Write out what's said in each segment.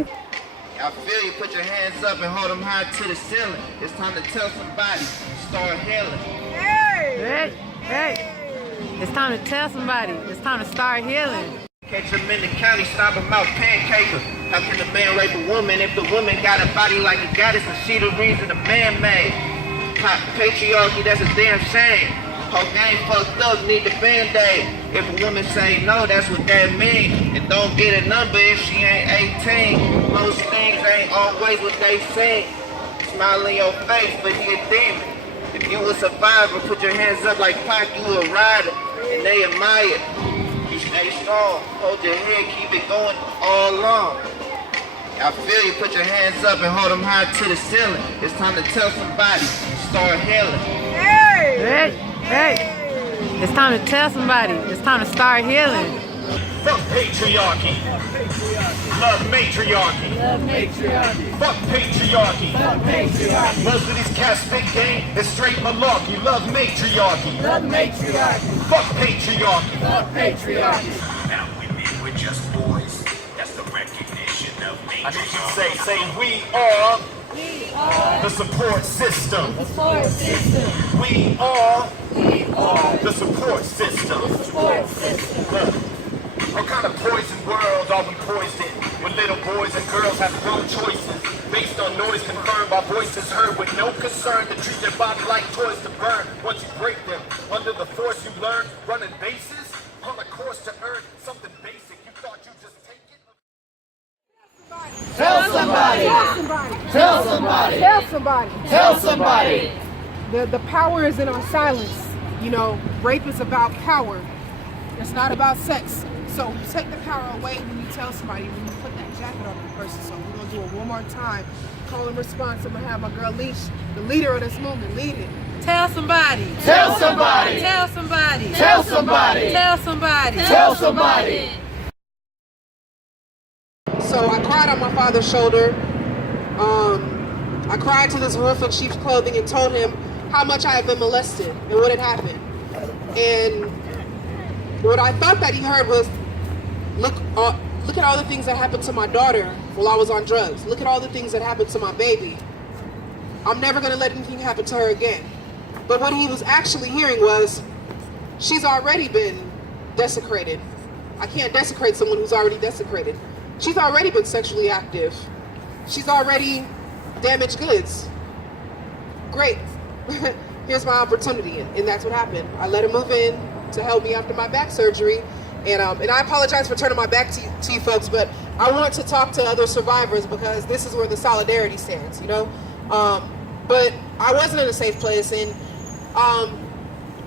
I feel you. Put your hands up and hold them high to the ceiling. It's time to tell somebody. Start healing. Hey! It's time to tell somebody. It's time to start healing. Catch them in the county, stop them out, pancakes. How can a man rape a woman if the woman got a body like a goddess and she the reason the man made? Patriarchy, that's a damn shame. Whole game fucked up, need the band-aid. If a woman say no, that's what that mean. And don't get a number if she ain't 18. Most things ain't always what they say. Smile in your face, but he a demon. If you a survivor, put your hands up like Pac, you a rider. And they admire. You stay strong, hold your head, keep it going all along. I feel you. Put your hands up and hold them high to the ceiling. It's time to tell somebody. Start healing. Hey! It's time to tell somebody. It's time to start healing. Fuck patriarchy. Love matriarchy. Fuck patriarchy. Most of these cats spit game is straight malarkey. Love matriarchy. Fuck patriarchy. Now women, we're just boys. That's the recognition of me. I need you to say we are the support system. We are the support system. Look, what kind of poison world are we poised in? When little boys and girls have grown choices based on noise confirmed by voices heard with no concern to treat their body like toys to burn. Once you break them, under the force you learn, running bases on a course to earn something basic. You thought you just take it. Tell somebody. Tell somebody. Tell somebody. Tell somebody. The power is in our silence. You know, rape is about power. It's not about sex. So you take the power away when you tell somebody, when you put that jacket on the person. So we're going to do it one more time. Call and response. I'm going to have my girl Leash, the leader of this movement, lead it. Tell somebody. Tell somebody. Tell somebody. Tell somebody. Tell somebody. Tell somebody. So I cried on my father's shoulder. I cried to this wolf in sheep's clothing and told him how much I had been molested and what had happened. And what I thought that he heard was, look at all the things that happened to my daughter while I was on drugs. Look at all the things that happened to my baby. I'm never going to let anything happen to her again. But what he was actually hearing was, she's already been desecrated. I can't desecrate someone who's already desecrated. She's already been sexually active. She's already damaged goods. Great. Here's my opportunity. And that's what happened. I let her move in to help me after my back surgery. And I apologize for turning my back to you folks, but I want to talk to other survivors because this is where the solidarity stands, you know? But I wasn't in a safe place. And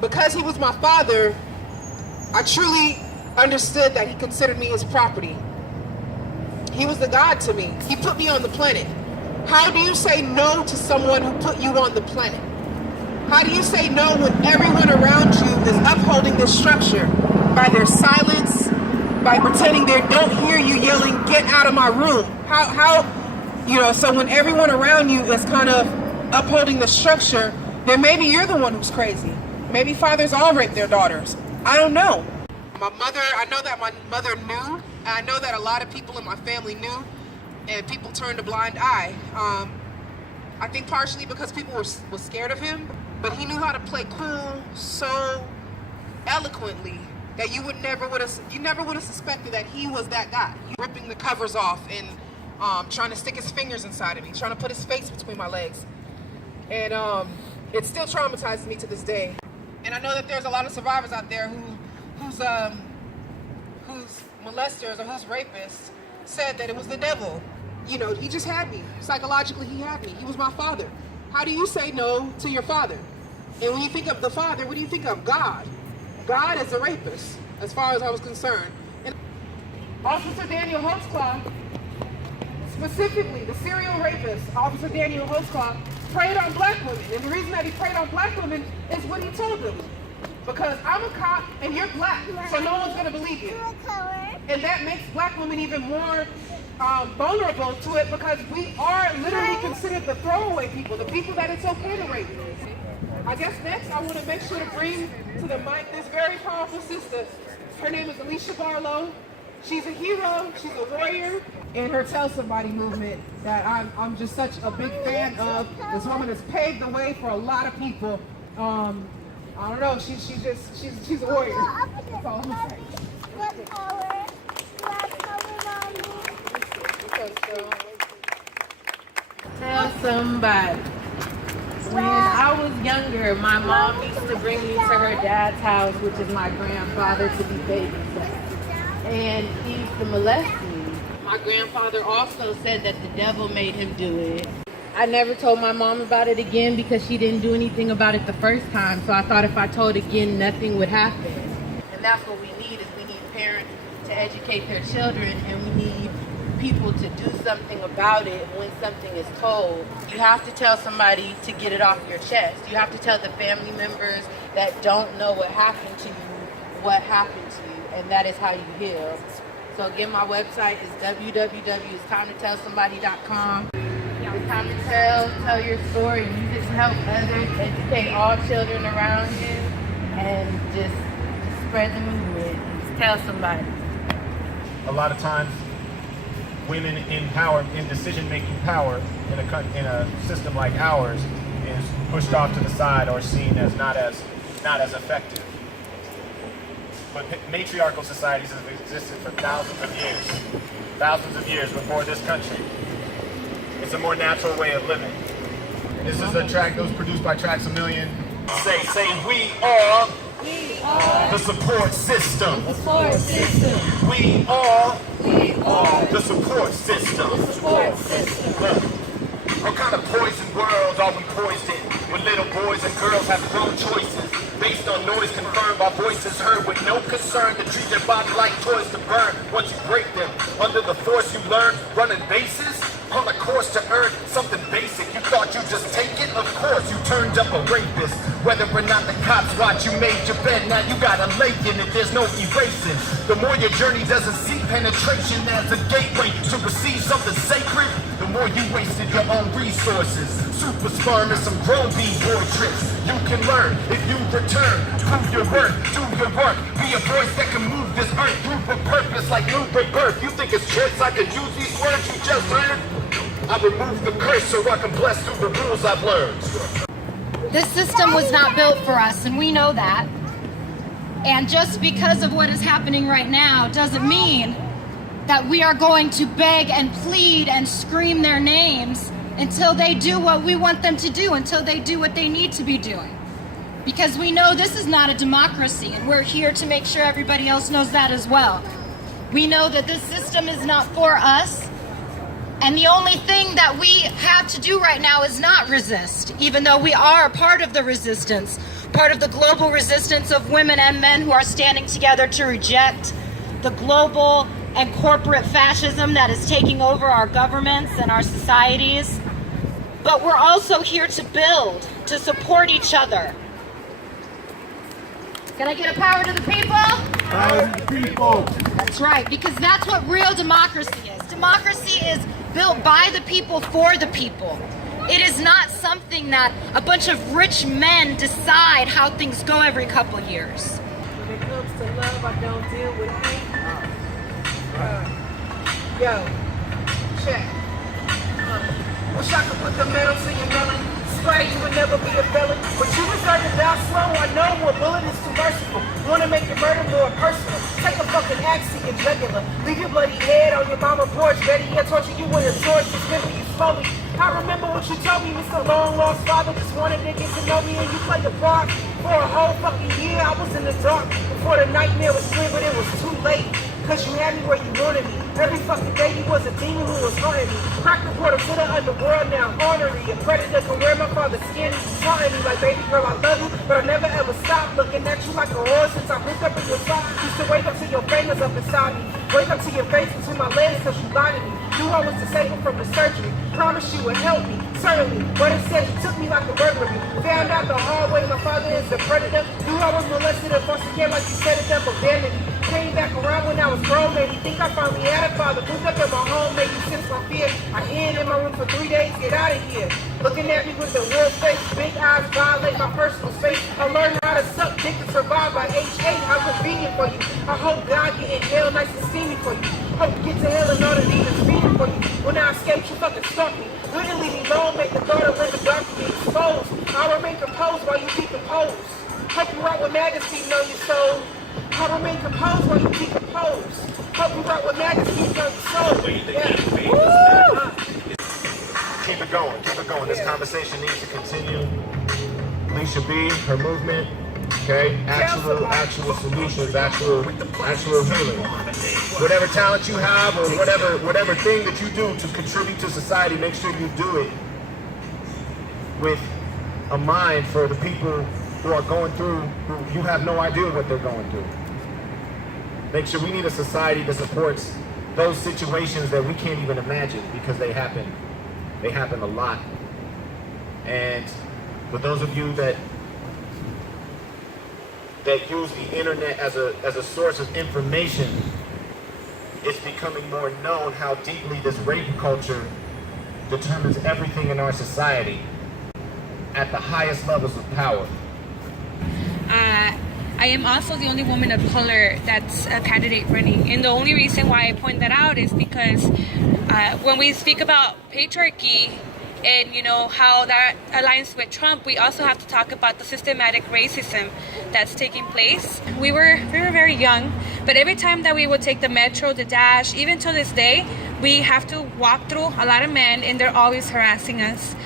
because he was my father, I truly understood that he considered me his property. He was the God to me. He put me on the planet. How do you say no to someone who put you on the planet? How do you say no when everyone around you is upholding this structure by their silence, by pretending they don't hear you yelling, get out of my room? So when everyone around you is kind of upholding the structure, then maybe you're the one who's crazy. Maybe fathers all rape their daughters. I don't know. I know that my mother knew. I know that a lot of people in my family knew, and people turned a blind eye. I think partially because people were scared of him, but he knew how to play cool so eloquently that you never would have suspected that he was that guy. Ripping the covers off and trying to stick his fingers inside of me, trying to put his face between my legs, and it still traumatizes me to this day. And I know that there's a lot of survivors out there whose molesters or whose rapists said that it was the devil. You know, he just had me. Psychologically, he had me. He was my father. How do you say no to your father? And when you think of the father, what do you think of? God. God is a rapist, as far as I was concerned. And Officer Daniel Holtzclaw, specifically the serial rapist, Officer Daniel Holtzclaw, preyed on black women. And the reason that he preyed on black women is what he told them. Because I'm a cop and you're black, so no one's going to believe you. And that makes black women even more vulnerable to it because we are literally considered the throwaway people, the people that it's okay to rape. I guess next I want to make sure to bring to the mic this very powerful sister. Her name is Alicia Barlow. she's a hero, she's a warrior, and her Tell Somebody movement that I'm just such a big fan of. This woman has paved the way for a lot of people. I don't know, she's a warrior. That's all I'm gonna say. What color? What color, Mommy? Tell somebody. When I was younger, my mom used to bring me to her dad's house, which is my grandfather, to be babysat. And he used to molest me. My grandfather also said that the devil made him do it. I never told my mom about it again because she didn't do anything about it the first time. So I thought if I told again, nothing would happen. And that's what we need, is we need parents to educate their children, and we need people to do something about it when something is told. You have to tell somebody to get it off your chest. You have to tell the family members that don't know what happened to you what happened to you, and that is how you heal. So again, my website is www.itstimetoTellSomebody.com. It's time to tell your story. Use it to help others, educate all children around you, and just spread the movement. Just tell somebody. A lot of times, women in power, in decision-making power, in a system like ours, is pushed off to the side or seen as not as effective. But matriarchal societies have existed for thousands of years before this country. It's a more natural way of living. This is a track that was produced by Tracks A Million. Say we are the support system. We are the support system. Look, what kind of poison world are we poised in? When little boys and girls have grown choices based on noise confirmed by voices heard with no concern to treat their body like toys to burn. Once you break them, under the force you learn, running bases on a course to earn something basic. You thought you just take it? Of course, you turned up a rapist. Whether or not the cops watch, you made your bed. Now you got a lake in it, there's no erasing. The more your journey doesn't see penetration as a gateway to receive something sacred, the more you wasted your own resources. Super sperm and some grown B-boy tricks. You can learn if you return. Prove your worth, do your work. Be a voice that can move this earth through for purpose like new birth. You think it's chance I can use these words you just heard? I remove the curse so I can bless through the rules I've learned. This system was not built for us, and we know that. And just because of what is happening right now doesn't mean that we are going to beg and plead and scream their names until they do what we want them to do, until they do what they need to be doing. Because we know this is not a democracy, and we're here to make sure everybody else knows that as well. We know that this system is not for us, and the only thing that we have to do right now is not resist, even though we are a part of the resistance, part of the global resistance of women and men who are standing together to reject the global and corporate fascism that is taking over our governments and our societies. But we're also here to build, to support each other. Can I get a power to the people? Power to the people. That's right, because that's what real democracy is. Democracy is built by the people for the people. It is not something that a bunch of rich men decide how things go every couple years. When it comes to love, I don't deal with hate. Yo, check. Wish I could put the metal to your melon. Swear you would never be a felon, but you deserve to die slow. I know a bullet is too merciful. Wanna make your murder more personal? Take a fucking axe to your jugular. Leave your bloody head on your mama porch. Better yet, torture you with a torch. Dismember you slowly. I remember what you told me, Mr. Long Lost Father. Just wanted to get to know me, and you played the part for a whole fucking year. I was in the dark before the nightmare was clear, but it was too late. Cause you had me where you wanted me. Every fucking day you was a demon who was haunting me. Cracked the portal to the underworld, now I'm ornery. A predator can wear my father's skin. He's taunting me like, baby girl, I love you, but I never ever stop looking at you like a horse since I hooked up in your sock. Used to wake up to your fingers up inside me. Wake up to your face between my legs cause you lied to me. Knew I was disabled from the surgery. Promised you would help me, certainly. But instead you took me like a burglary. Found out the hard way my father is a predator. Knew I was molested and foster care like you set it up, abandoned me. Came back around when I was grown, made me think I finally had a father. Moved up in my home, made me sense my fear. I hid in my room for 3 days, get out of here. Looking at me with a real face, big eyes violate my personal space. I learned how to suck dick and survive by age 8. How convenient for you. I hope God get in hell nice and steamy for you. Hope you get to hell and know that he was feeding for you. When I escaped, you fucking stalked me. Wouldn't leave me alone, make the daughter live in dark and be exposed. I remain composed while you decompose. Hope you write with magazine on your soul. I remain composed while you decompose. Hope you write with magazine on your soul. Yeah. Woo! Keep it going, keep it going. This conversation needs to continue. Alicia B, her movement, okay? Actual solutions, actual healing. Whatever talent you have or whatever thing that you do to contribute to society, make sure you do it with a mind for the people who are going through, who you have no idea what they're going through. Make sure we need a society that supports those situations that we can't even imagine because they happen a lot. And for those of you that use the internet as a source of information, it's becoming more known how deeply this rape culture determines everything in our society at the highest levels of power. I am also the only woman of color that's a candidate running, and the only reason why I point that out is because when we speak about patriarchy and how that aligns with Trump, we also have to talk about the systematic racism that's taking place. We were very young, but every time that we would take the metro, the dash, even to this day, we have to walk through a lot of men and they're always harassing us.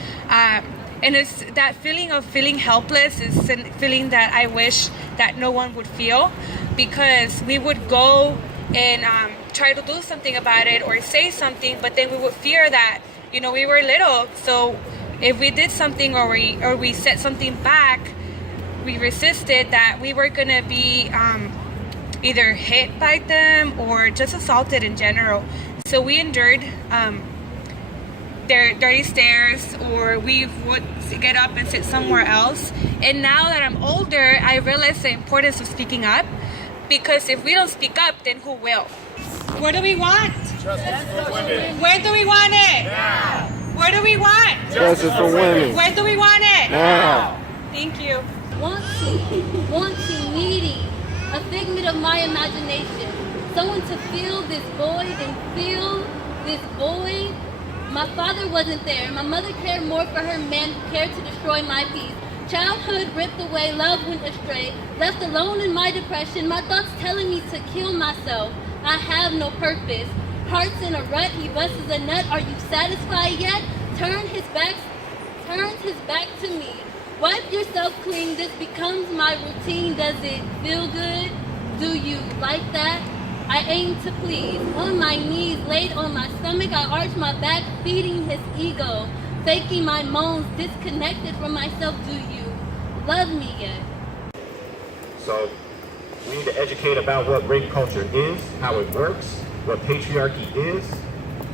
And it's that feeling of feeling helpless, is a feeling that I wish that no one would feel, because we would go and try to do something about it or say something, but then we would fear that, we were little. So if we did something or we said something back, we resisted, that we were gonna be either hit by them or just assaulted in general. So we endured their dirty stares, or we would get up and sit somewhere else. And now that I'm older, I realize the importance of speaking up, because if we don't speak up, then who will? What do we want? Justice for women. Where do we want it? Now. Where do we want? Justice for women. Where do we want it? Now. Thank you. Wanting, needy, a figment of my imagination. Someone to fill this void and feel this void. My father wasn't there. My mother cared more for her man who cared to destroy my peace. Childhood ripped away, love went astray. Left alone in my depression, my thoughts telling me to kill myself. I have no purpose. Heart's in a rut, he busts a nut. Are you satisfied yet? Turns his back to me. Wipe yourself clean, this becomes my routine. Does it feel good? Do you like that? I aim to please. On my knees, laid on my stomach, I arch my back, feeding his ego. Faking my moans, disconnected from myself. Do you love me yet? So we need to educate about what rape culture is, how it works, what patriarchy is,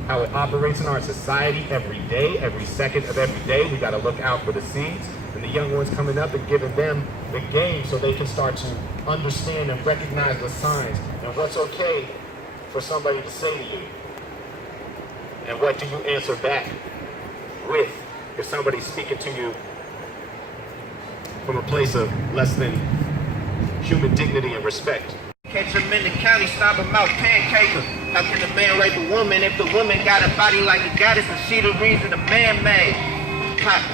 how it operates in our society every day, every second of every day. We got to look out for the seeds and the young ones coming up, and giving them the game so they can start to understand and recognize the signs and what's okay for somebody to say to you. And what do you answer back with if somebody's speaking to you from a place of less than human dignity and respect? Catch him in the county, stop him out, Pancakes. How can a man rape a woman if the woman got a body like a goddess and she the reason a man made?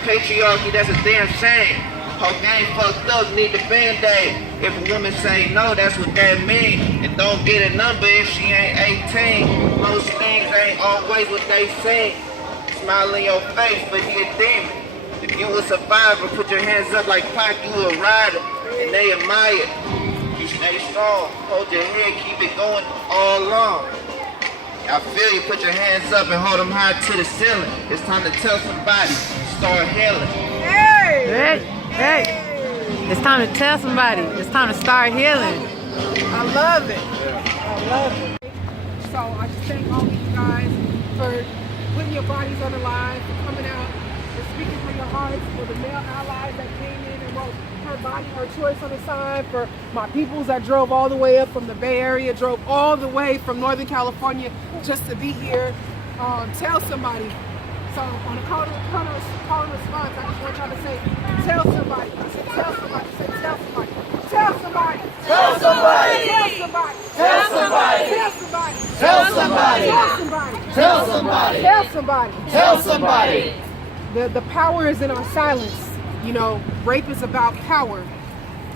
Patriarchy, that's a damn shame. Whole game fucked up, need the band-aid. If a woman say no, that's what that mean. And don't get a number if she ain't 18. Most things ain't always what they say. Smile in your face, but he a demon. If you a survivor, put your hands up like Pac, you a rider. And they admire. You stay strong, hold your head, keep it going all along. I feel you, put your hands up and hold them high to the ceiling. It's time to tell somebody, start healing. Hey! It's time to tell somebody. It's time to start healing. I love it. I love it. So I just thank all of you guys for putting your bodies on the line, for coming out and speaking from your hearts, for the male allies that came in and wrote her body, her choice on the sign, for my peoples that drove all the way up from the Bay Area, drove all the way from Northern California just to be here. Tell somebody, So on a call and response, I just want y'all to say, tell somebody. I said, tell somebody. I said, tell somebody. Tell somebody. Tell somebody. Tell somebody. Tell somebody. Tell somebody. Tell somebody. Tell somebody. Tell somebody. Tell somebody. Tell somebody. The power is in our silence. You know, rape is about power.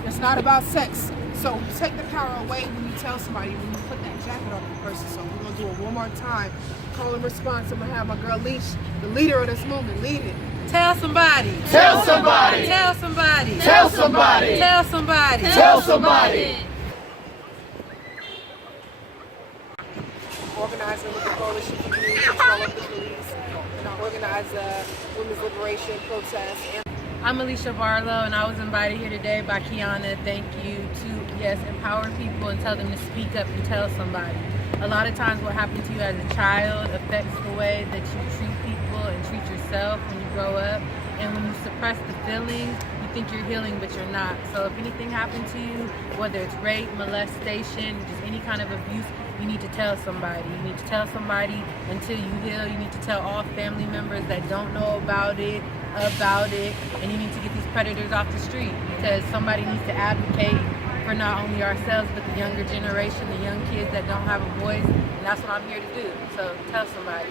It's not about sex. So take the power away when you tell somebody, when you put that jacket on the person. So we're gonna do it one more time. Call and response. I'm gonna have my girl Leash, the leader of this movement, lead it. Tell somebody. Tell somebody. Tell somebody. Tell somebody. Tell somebody. Tell somebody. Organizing with the coalition for community control of the police, and I organize women's liberation protests. I'm Alicia Barlow, and I was invited here today by Kiana. Thank you to, yes, empower people and tell them to speak up and tell somebody. A lot of times what happened to you as a child affects the way that you treat people and treat yourself when you grow up. And when you suppress the feelings, you think you're healing, but you're not. So if anything happened to you, whether it's rape, molestation, just any kind of abuse, you need to tell somebody. You need to tell somebody until you heal. You need to tell all family members that don't know about it, and you need to get these predators off the street, because somebody needs to advocate for not only ourselves but the younger generation, the young kids that don't have a voice, and that's what I'm here to do. So tell somebody.